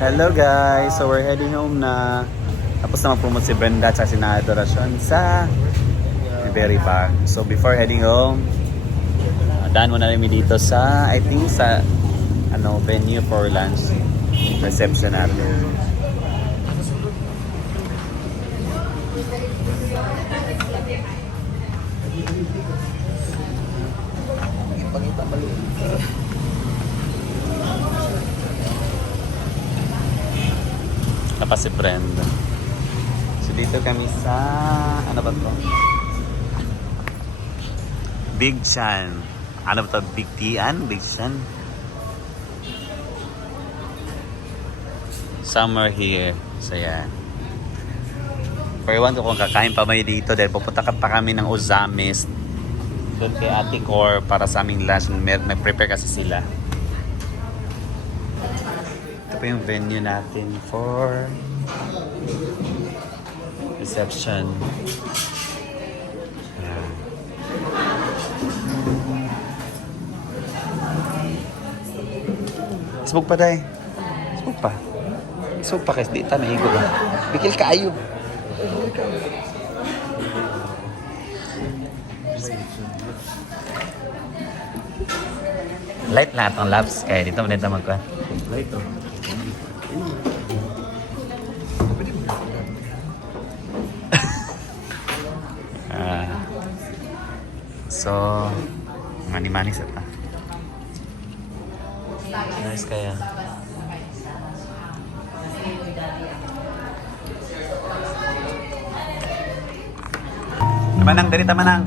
Hello guys! So we're heading home na. Tapos na mag-promote si Brenda at si Adorasyon sa Berry Park. So before heading home, daan muna namin dito sa, I think sa venue for lunch. Reception natin. Tapos si Brenda. So dito kami sa ano ba to? Big Chan. Ano ba to? Big Tian? Big Chan? Summer here. So yan. For one ko kung kakain pa may dito dahil pupunta pa kami ng Ozamis doon kay Ate Cor para sa aming lunch. Nag-prepare kasi sila. Ito po yung venue natin for reception. Ayan. Smoke pa day. Smoke pa. Smoke pa kasi di ta naigo ba. Bikil ka ayo. Light lahat ng laps kaya dito manita magkuhan. Light oh. So, mani-manis ata. Nice kaya. Tamanang, dari tamanang.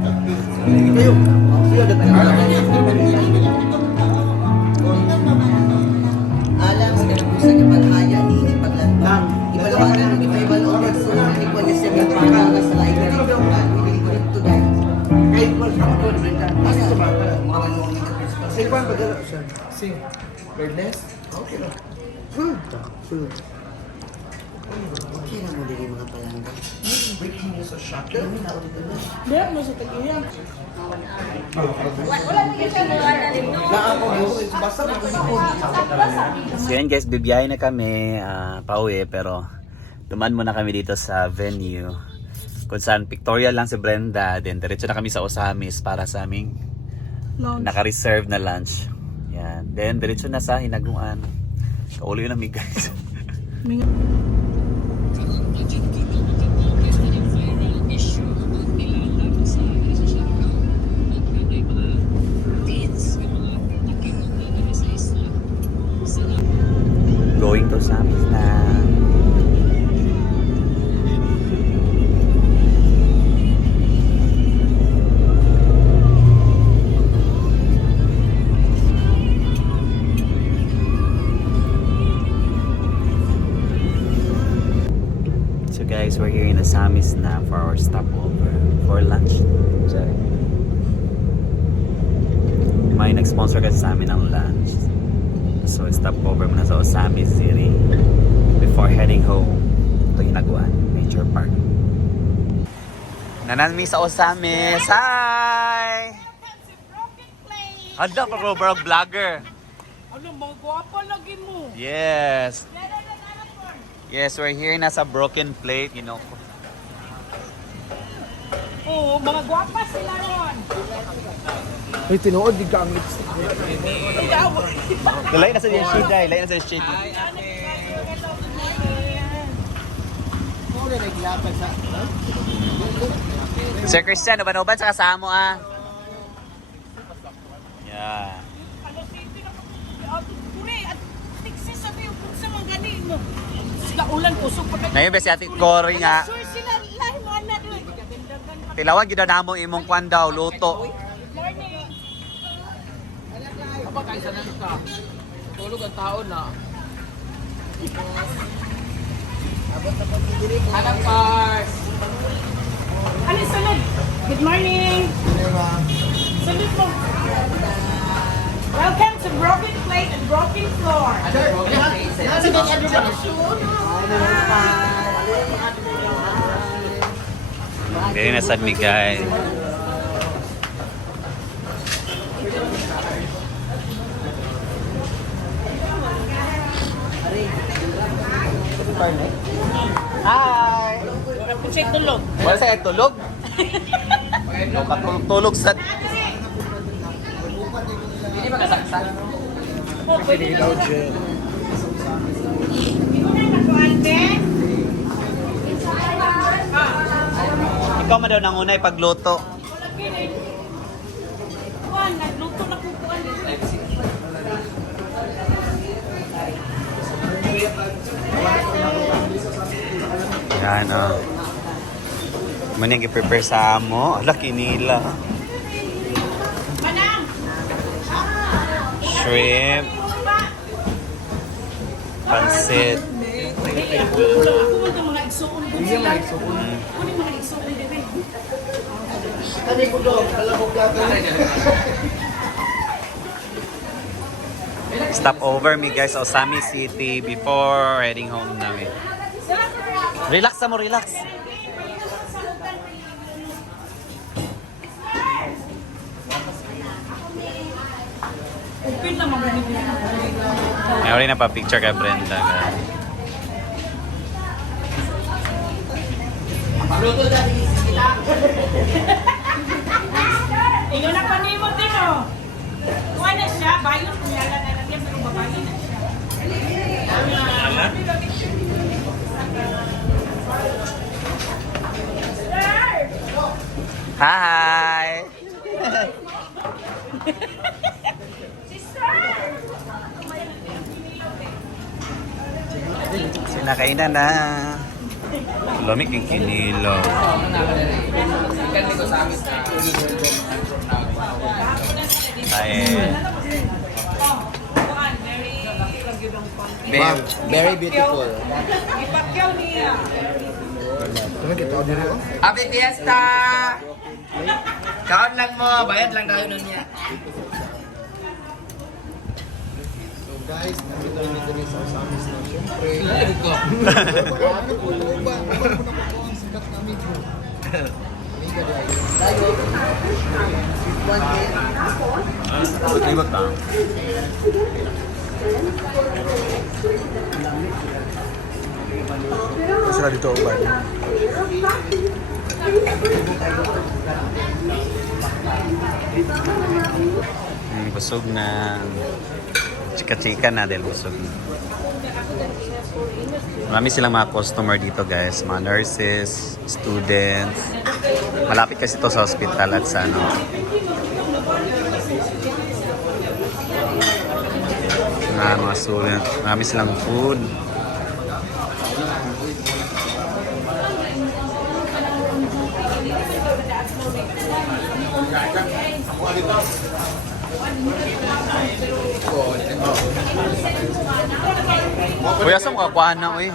Alam sa kanapusa ng paghaya ni paglantang. Ibalawanan ng ibalawanan sa mga ipon niya sa mga sa lain na rin yung hindi ko rin today. Kahit ko sa mga ito, kasi sa mga sa ibang paglalap siya. Sing. Birdless? Okay lang. Food. Okay lang mo din mga palangga. Breaking mo sa shop. Meron mo sa tag-iyan. Wala na kasi So yan guys, bibiyahe na kami pauwi pero dumaan muna kami dito sa venue kung saan pictorial lang si Brenda, then diretso na kami sa Osamis para sa aming naka-reserve na lunch. Yan. Then diretso na sa Hinaguan. Kaulo yun namin guys. Going to Osamis na. So guys, we're here in Osamis na for our stopover for lunch. Sorry. May nag-sponsor kasi sa amin ng lunch. So stopover muna sa Osamis City before heading home to Hinaguan Nature Park. Nananmi sa Osamis. Hi! Handa pa bro, vlogger. Ano, mga guwapa lagi mo. Yes. Yes, we're here na sa Broken Plate, you know. Oo, mga guwapa sila ron. Ay, tinuod, di ka ang lipstick. Lain na sa shade, lain na sa shade. Sir Christian, uban-uban sa kasama ah. Yeah. Ano, sisi na pure, at tiksi sa tiyo kung sa mga ganin mo. Sila ulan, usok pa. Ngayon ba si Ate Cory nga, Sure sila, lahi mo na doon. tilawag yun na mo imong kwan daw, luto. Morning. Apa kayo sa ka? Tulog ang tao na. Hanap Pars! Ano, sunod? Good morning. Sunod mo. Welcome to Broken Plate and Broken Floor. Very nice at me guys. Hi! Check tulog. Wala sa tulog? Tulog sa... Hindi ba kasaksan? Oh, pwede na. Ikaw man daw nangunay pagluto. Kuan, nagluto na kukuan dito. Yan, oh. Muna yung i-prepare sa amo. Laki nila. Manang! Shrimp. Pansit. Ako mo itong mga igsuon ko sila. Ano yung mga igsuon dito? Stop over me guys sa Osami City before heading home namin. Relax mo, relax. Open na mga nito. May rin na pa picture kay Brenda. Ingon na panimot din oh. Kuha na siya, bayot niya lang na nagyan pero babae na siya. Hi! Sinakainan na. Lamig yung kinilo. Ikan dito sa amin na. Ay. Kuhaan, Very beautiful. ipakyaw niya. Happy Fiesta! Kaon lang mo, bayad lang tayo nun niya. So guys, nandito na kami sa Osamis na syempre. Lalit ko. Marami po ito ba? Naman po na po ang sikat namin po. Amiga dahil. Tayo. One day. Ligot na. Sila dito uban. Busog na. Chika-chika na dahil busog na. Marami silang mga customer dito guys. Mga nurses, students. Malapit kasi ito sa hospital at sa ano. Mga student. Marami silang food. Kuya, saan mo kakuha na, uy?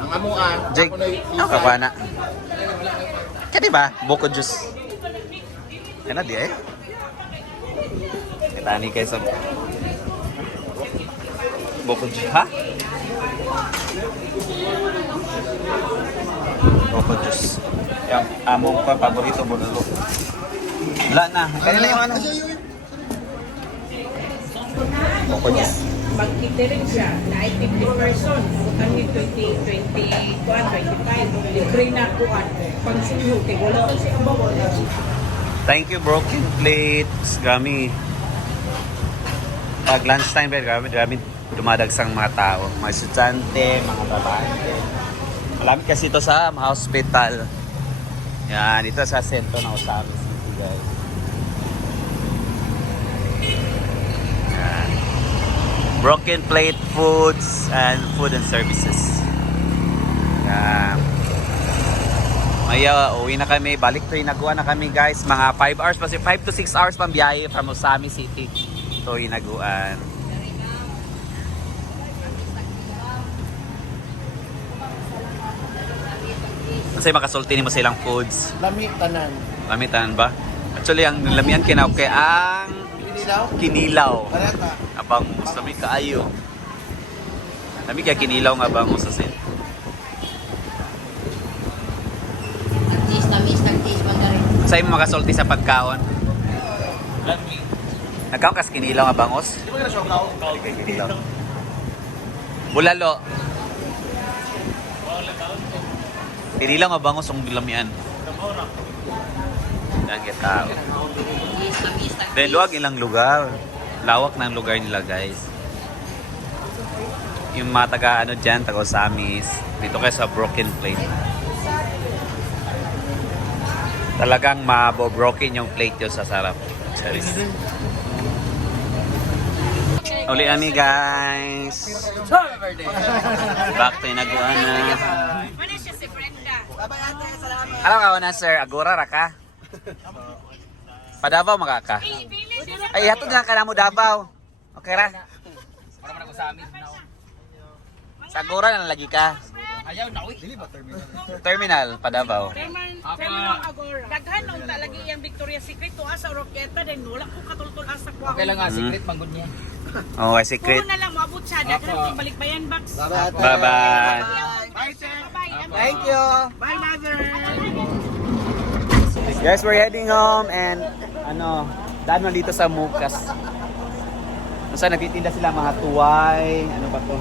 Ang amuan. Jake, ano kakuha na? Kaya diba? Boko juice. Yan na di eh. Kitani kayo sa... Boko juice. Ha? Boko juice. Yung among pa, paborito, bulalo. Wala na. Kaya na yung ano. Boko juice. Mag-catering siya na ay 50 person. Bukan ni 20, 21, 25. Libre na kuhan. Pangsinuho, tigwala ko siya bawal. Thank you, Broken Plates. Gami. Pag lunchtime, grabe dumadagsang mga tao. Mga estudyante, mga babae. Malamit kasi ito sa hospital. Yan, dito sa sentro ng Osamis City, guys. Yan. Broken Plate Foods and Food and Services. Yan. Maya, uwi na kami. Balik train, nagawa na kami guys. Mga 5 hours pa, 5 to 6 hours pang biyahe from Osamis City. So, hinaguan. Kasi makasulti mo silang foods. Lami tanan. Lamitan ba? Actually, ang lamian kinaw kay ang Kinilaw? kinilaw. Parata. Abang lami kaayo. Lami kaya kinilaw nga bang usasin. Nagtis pa na rin. Sa imo makasulti sa pagkaon. Nagkaon kas kinilaw nga bangos? Kinilaw. Bulalo. Pili lang mabangos ang bilamian. Yan kita. Then luwag ilang lugar. Lawak ng lugar nila guys. Yung mga taga ano dyan, taga Osamis. Dito kayo sa Broken Plate. Talagang mabobroken yung plate yun sa sarap. Charis. Uli kami guys. Happy birthday! Back to Inaguana. Ano siya si Brenda? Bye-bye ate, salamat. Alam ka na sir, Agora ra ka? Padavaw magaka. Ay, hatod na ka na mo Davao. Okay ra? Para man ako sa amin. Sa Agora na lagi ka. Ayaw na, uy. Terminal, Padavaw. Terminal Agora. Daghan nung talagi yung Victoria's Secret to sa Oroquieta din wala ko katultol sa kwa. Okay lang nga, secret manggod niya. Oh, secret. Puro na lang maabot siya. Daghan yung balikbayan box. Bye-bye ate. Bye-bye. Bye sir. Bye. Thank you. Bye mother. Guys, we're heading home and ano, daan mo dito sa Mukas. Kung saan nagtitinda sila mga tuway, ano ba to?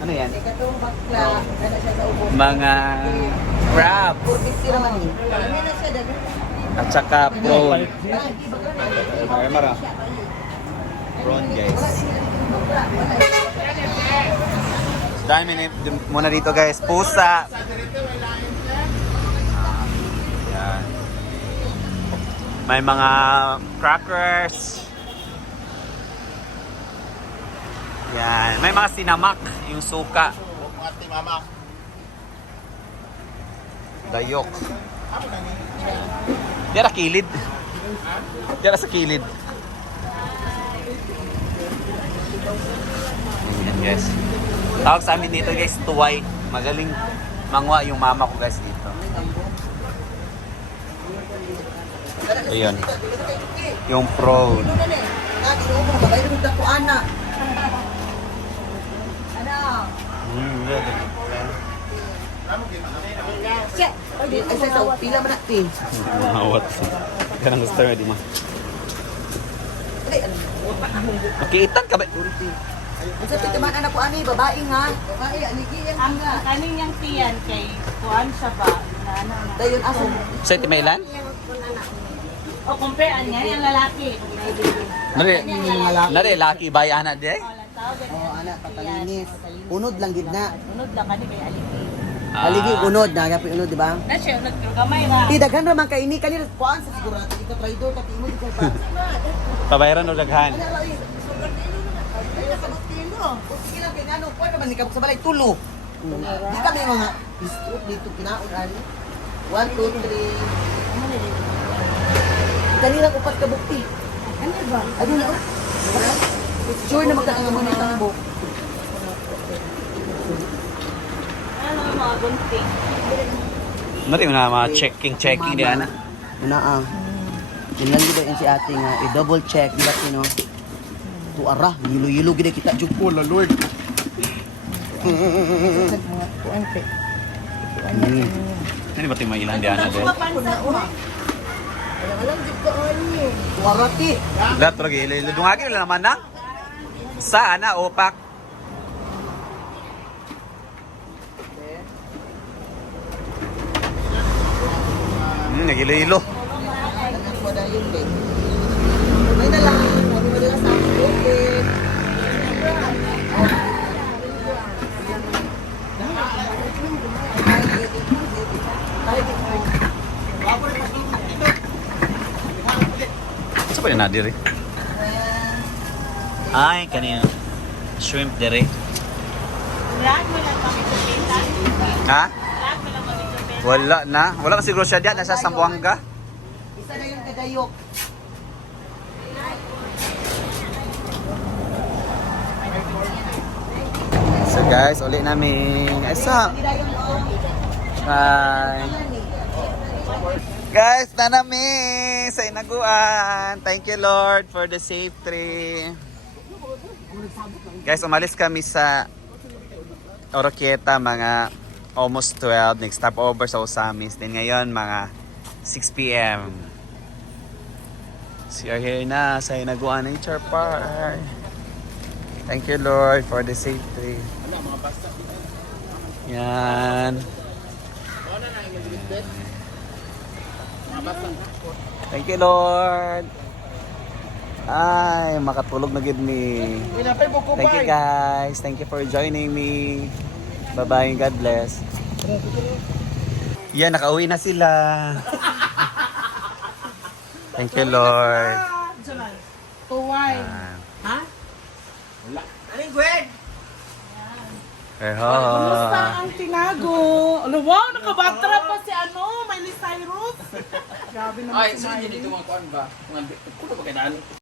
Ano yan? Mga crab at saka prawn. Mara. Prawn guys. Dahil muna dito guys, pusa. Yan. May mga crackers. Yan. May mga sinamak, yung suka. Dayok. Diyan kilid. Diyan sa kilid. Yan guys. Tawag sa amin dito guys, tuway. Magaling mangwa yung mama ko guys dito. Ayun. Yung prawn. Pila man natin. Mawat. Ganang gusto rin, di ma. Makiitan ka ba? Sa titaman anak ko ani, babae nga. Babae, anigi yan nga. Kaning yang tiyan kay kuan siya ba? Na ano na. Dayon aso. Sa iti mailan? O compare niya yung lalaki. Nari, laki bayan na di? Oh, anak patalinis. Unod lang gid na. Unod lang kani kay aliki. Aligi unod na gapi unod di ba? Na siya unod pero gamay ra. Ti daghan ra man kay ini kanila kuan sa siguro natin ikaw traidor ka timo di ko pa. Pabayaran o daghan? Sige lang kay ngano kuan naman ni kabuk sa balay tulo. Di kami mga biskut dito kinaon ani. 1 2 3. Kanila upat ka bukti. Ano ba? Ano na? Sure na magkakaroon mo na itang book. Ano mga gunting. Nari mo na mga checking di ana. Una Yun lang gid si ate nga i-double check di ba kino. Tuara, yilo-yilo gid kita jud ko la Lord. Ano ba ito yung mailan di ana di? Tuara ti. Lahat lagi, dungagi wala naman na? Sa ana, opak. Nagilo-ilo. May na lang, kami mo lang sa akin. Sa pa na diri? Ay, kanina. Shrimp diri. Lahat mo lang kami kulitan. Ha? Lahat mo lang kami kulitan. Wala na. Wala ka siguro siya diyan. Nasa Sambuanga. Isa na yung kadayok. So guys, uli namin. Esa. Bye. Guys, na namin sa Inaguan. Thank you Lord for the safe trip. Guys, umalis kami sa Oroquieta mga almost 12. Next stop over sa Osamis. Then ngayon mga 6 p.m. So you're here na sa Inaguan Nature Park. Thank you Lord for the safe trip. Yan. Thank you, Lord. Ay, makatulog na gid ni. Thank you, guys. Thank you for joining me. Bye-bye. God bless. Yan, nakauwi na sila. Thank you, Lord. Tuway. Yan. Ha? Aling Gwen! Kumusta ang tinago? Ano, wow, nakabatra pa si Miley Cyrus. Grabe naman Ay, si sige, Miley. dito mga kuan ba? Mga kuno ba kailan?